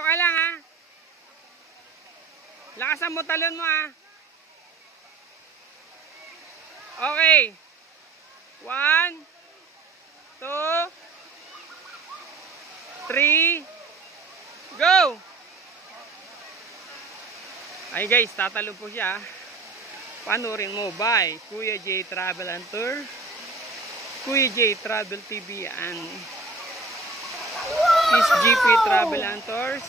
Buelo ka lang ha. Lakasan mo talon mo ha. Okay. 1, 2, 3, go! Ay guys, tatalo po siya. Panoorin mo by Kuya J Travel and Tour, Kuya J Travel TV, and SGP Travel and Tours,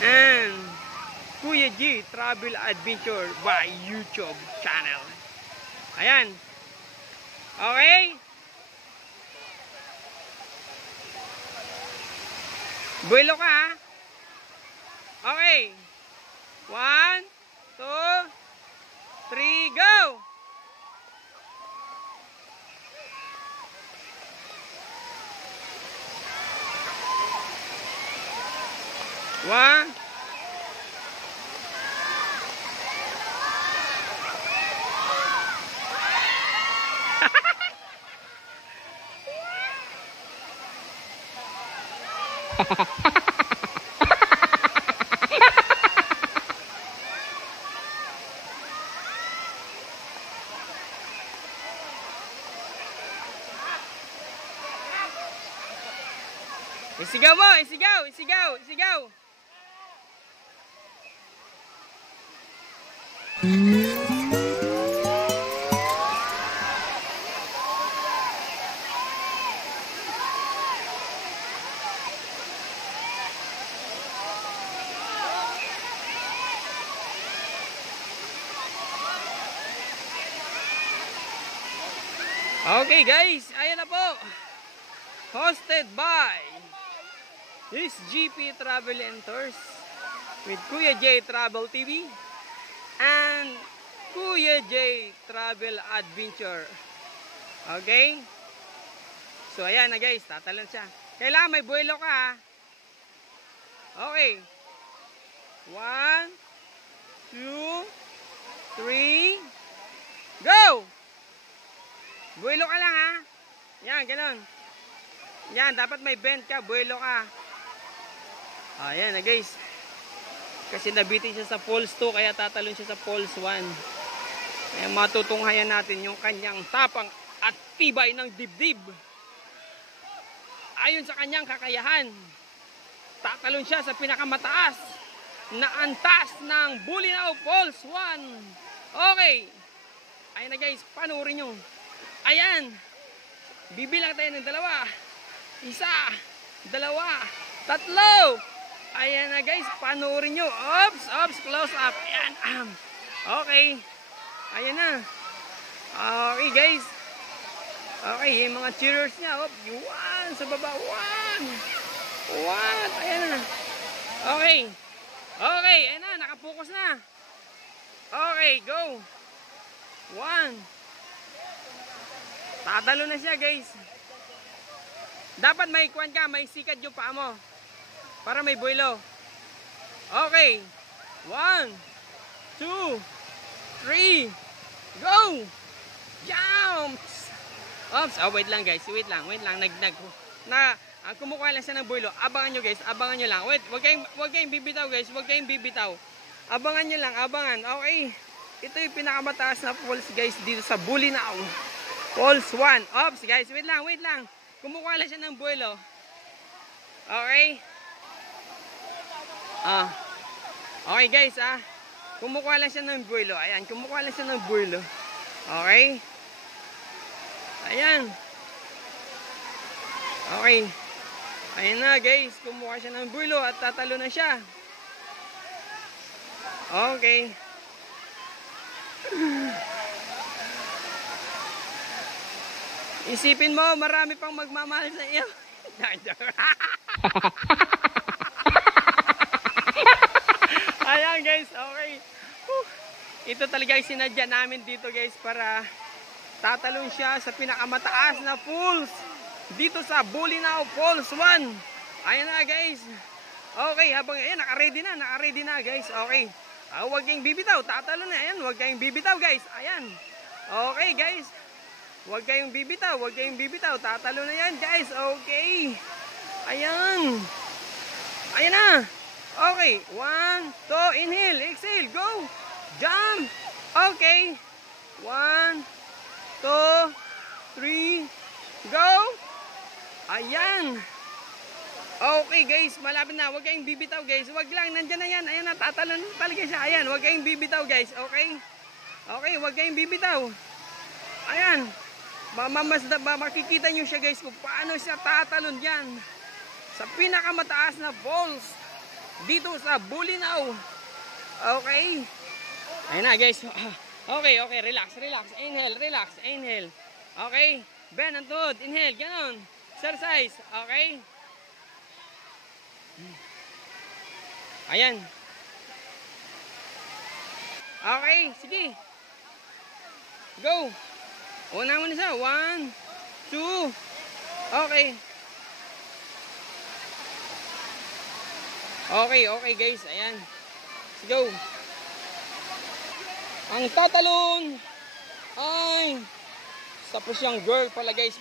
and Kuya J Travel Adventure by YouTube channel. Ayan. Okay? Buelo ka ha. Okay. 1, 2, 3, go! One. Isigaw mo, isigaw, isigaw, isigaw. Okay guys, ayan na po. Hosted by SGP Travel and Tours with Kuya J Travel TV and Kuya J Travel Adventure. Okay? So ayan na guys, tatalon siya. Kailangan may buelo ka ha. Okay. 1, 2, 3, go! Buelo ka lang ha. Yan, ganun. Yan, dapat may bend ka, buelo ka. Ayan na guys. Kasi nabitin siya sa poles 2, kaya tatalon siya sa poles 1. Kaya matutunghayan natin yung kanyang tapang at tibay ng dibdib. Ayon sa kanyang kakayahan, tatalon siya sa pinakamataas na antas ng Bulinaw Falls 1. Okay. Ayan na guys, panoorin nyo. Ayan. Bibilang tayo ng 2. 1, 2, 3. Ayan na guys, panoorin nyo. Oops, oops, close up. Ayan. Okay. Ayan na. Okay guys. Okay, yung mga cheerers niya. Oops, 1 sa baba. 1. Ayan na. Okay. Okay, ayan na. Nakapokus na. Okay, go. 1. Tatalo na siya guys. Dapat may kwan ka, may sikat yung paa mo para may buelo. Okay. 1, 2, 3, go! Jumps! Oops, wait lang guys, wait lang. Kumukuha lang siya ng buelo. Abangan nyo guys, abangan nyo lang. Wait, wag kayong bibitaw guys, wag kayong bibitaw. Abangan nyo lang, abangan. Okay. Ito yung pinakamataas na falls guys dito sa Bulinaw Falls 1. Oops guys, wait lang. Kumukuha lang siya ng buelo. Okay? Okay guys kumukuha lang siya ng buelo. Ayan, kumukuha lang siya ng buelo. Okay? Ayan. Okay. Ayan na guys, kumukuha siya ng buelo at tatalo na siya. Okay. Isipin mo, marami pang magmamahal sa iyo. Ayan guys, okay. Ito talaga yung sinadya namin dito guys para tatalon siya sa pinakamataas na falls dito sa Bulinaw Falls 1. Ayan na guys. Okay, habang ayan, naka-ready na guys. Okay. Huwag kayong bibitaw, tatalon na. Ayan, huwag kayong bibitaw guys. Ayan. Okay guys. Huwag kayong bibitaw, tatalo na yan guys. Okay. Ayan. Ayan na. Okay. 1, 2, inhale, exhale, go. Jump. Okay. 1, 2, 3, go. Ayan. Okay guys, malapit na. Huwag kayong bibitaw guys. Huwag lang, nandyan na yan. Ayan na, tatalon talaga siya. Ayan, huwag kayong bibitaw guys. Okay? Okay, huwag kayong bibitaw. Ayan. Makikita nyo siya guys kung paano siya tatalon yan. Sa pinakamataas na falls. Dito sa Bulinaw. Okay? Ayan na guys. Okay, okay. Relax, relax. Inhale, relax. Inhale. Okay? Bend ang tuhod. Inhale. Ganon. Exercise. Okay? Ayan. Okay, sige. Go. Una mo na siya. 1, 2. Okay. Okay, okay guys. Ayan. Let's go. Ang tatalon ay tapos yung girl pala guys.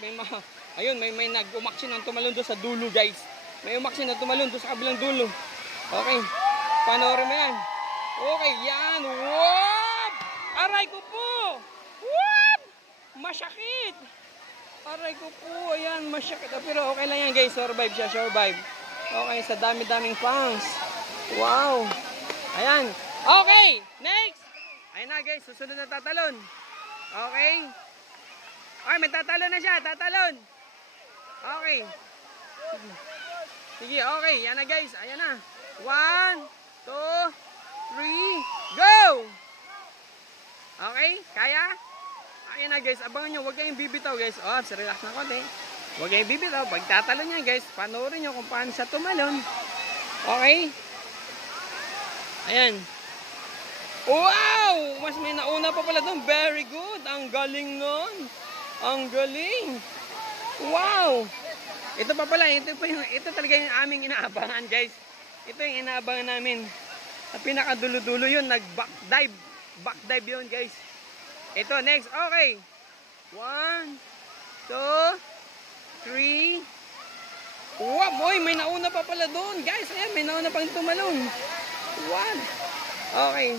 Ayun, may nag-umaksyon ng tumalon doon sa dulo guys. May umaksyon na tumalon doon sa kabilang dulo. Okay. Panoorin mo yan. Okay, yan. Whoop! Aray ko po! Whoop! Masyakit! Aray ko po. Ayan, masyakit. Pero okay lang yan guys. Survive siya, survive. Okay, sa dami-daming fangs. Wow! Ayan. Okay, next! Ayan na guys, susunod na tatalon. Okay. Okay, may tatalon na siya. Tatalon. Okay. Sige, okay. Yan na guys. Ayan na. 1, 2, 3, go! Okay? Kaya? Ayan na guys. Abangan nyo. Huwag kayong bibitaw guys. Oh, relax na konti. Huwag kayong bibitaw. Pag tatalon niya guys, panoorin nyo kung paano siya tumalon. Okay? Ayan. Wow! Mas may nauna pa pala doon. Very good. Ang galing nun. Ang galing. Wow! Ito pa pala. Ito talaga yung aming inaabangan guys. Ito yung inaabangan namin. Sa pinakadulo-dulo yun. Nag-backdive. Backdive yun guys. Ito next. Okay. 1, 2, 3. Wow boy. May nauna pa pala doon guys. Ayan. May nauna pang tumalon. What? Okay.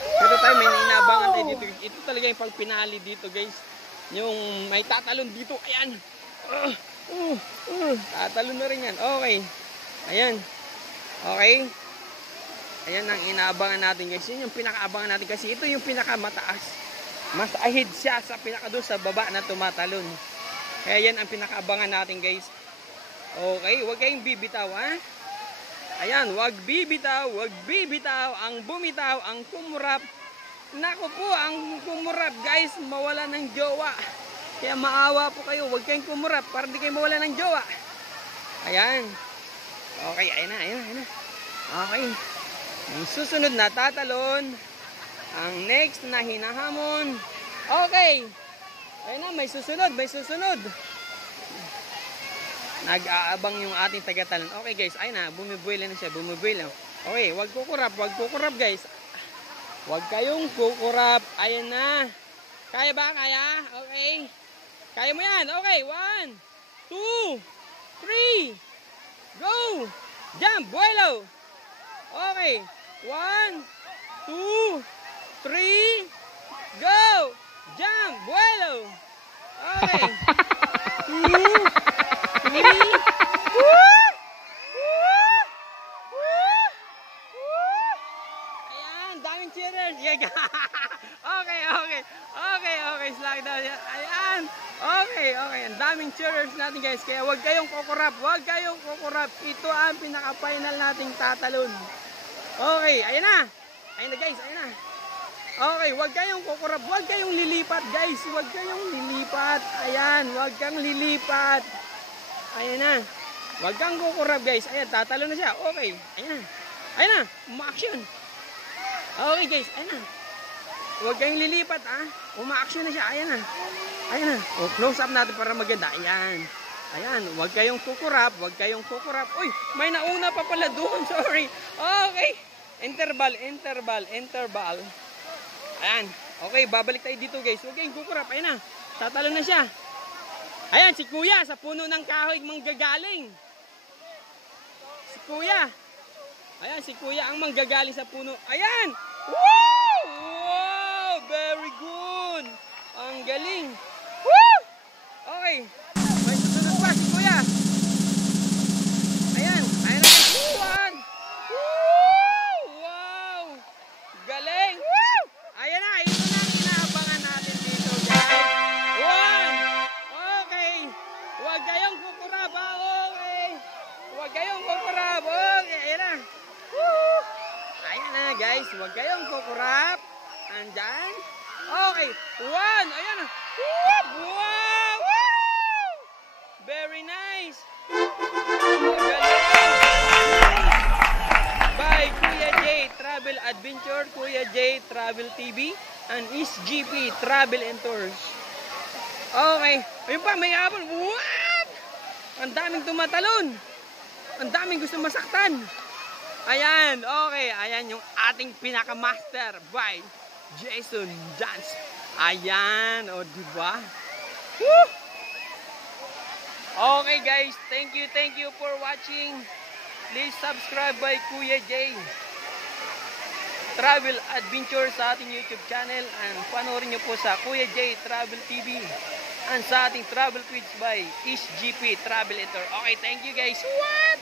Pero tayo may inaabangan tayo dito. Ito talaga yung pagpinali dito guys. Yung may tatalon dito. Ayan. Tatalon na rin yan. Okay. Ayan. Okay. Ayan ang inaabangan natin guys. Yun yung pinakaabangan natin kasi ito yung pinakamataas. Mas ahead siya sa pinakadoon sa baba na tumatalon. Kaya yan ang pinakaabangan natin guys. Okay. Huwag kayong bibitaw ha. Ayan, wag bibitaw, wag bibitaw, ang bumitaw, ang kumurap. Naku po, ang kumurap guys, mawala ng jowa. Kaya maawa po kayo, wag kayong kumurap para di kayo mawala ng jowa. Ayan. Okay, ayan na, ayan na, ayan na. Okay. Ang susunod na tatalon, ang next na hinahamon. Okay. Ayan na, may susunod, may susunod. Nag-aabang yung ating tagatalon. Okay guys, ayun na, bumibuela na siya, bumibuela. Okay, wag kukurap guys. Wag kayong kukurap. Ayan na. Kaya ba? Kaya? Okay. Kaya mo yan. Okay, 1, 2, 3. Go! Jump, buelo. Okay, 1, 2, 3. Go! Jump, buelo. Okay. 2, 3. Ayan, daming cheerers. Okay, okay. Okay, okay. Slack down. Ayan. Okay, okay. Ang daming cheerers natin guys. Kaya huwag kayong kukurap. Huwag kayong kukurap. Ito ang pinaka-final nating tatalon. Okay, ayan na. Ayan na guys, ayan na. Okay, huwag kayong kukurap. Huwag kayong lilipat guys. Huwag kayong lilipat. Ayan, huwag kang lilipat. Ayan na. Huwag kang kukurap guys. Ayan, tatalo na siya. Okay. Ayan na. Ayan na. Uma-action. Okay guys. Ayan na. Huwag kayong lilipat ah. Uma-action na siya. Ayan na. Ayan na. O, close up natin para maganda. Ayan. Ayan. Huwag kayong kukurap. Huwag kayong kukurap. Uy, may nauna pa pala doon. Sorry. Okay. Interval, interval, interval. Ayan. Okay, babalik tayo dito guys. Huwag kayong kukurap. Ayan na. Tatalo na siya. Ayan, si kuya sa puno ng kahoy manggagaling. Si Kuya. Ayan, si Kuya ang manggagaling sa puno. Ayan! Woo! Wow! Very good! Ang galing! Woo! Okay. May susunod pa si Kuya. Ayan. Ayan na yung Woo! Wow! Galing! Woo! Ayan na. Ito na ang inaabangan natin dito, guys. One! Okay. Huwag kayong kukurab. Okay. Huwag kayong kukurab. Okay. Ayan na. Woo! Ayan na, guys. Huwag kayong kukurap. Andyan. Okay. One. Ayan na. Wow! Woo! Very nice. Galing. By Kuya J Travel Adventure, Kuya J Travel TV, and SGP Travel and Tours. Okay. Ayun pa, may abon. What? Ang daming tumatalon. Ang daming gusto masaktan. Ayan, okay. Ayan yung ating pinaka-master by Jason Dance. Ayan, o diba? Woo! Okay guys, thank you for watching. Please subscribe by Kuya J Travel Adventure sa ating YouTube channel. And panoorin nyo po sa Kuya J Travel TV. And sa ating travel quiz by SGP Travel Tour. Okay, thank you guys. What?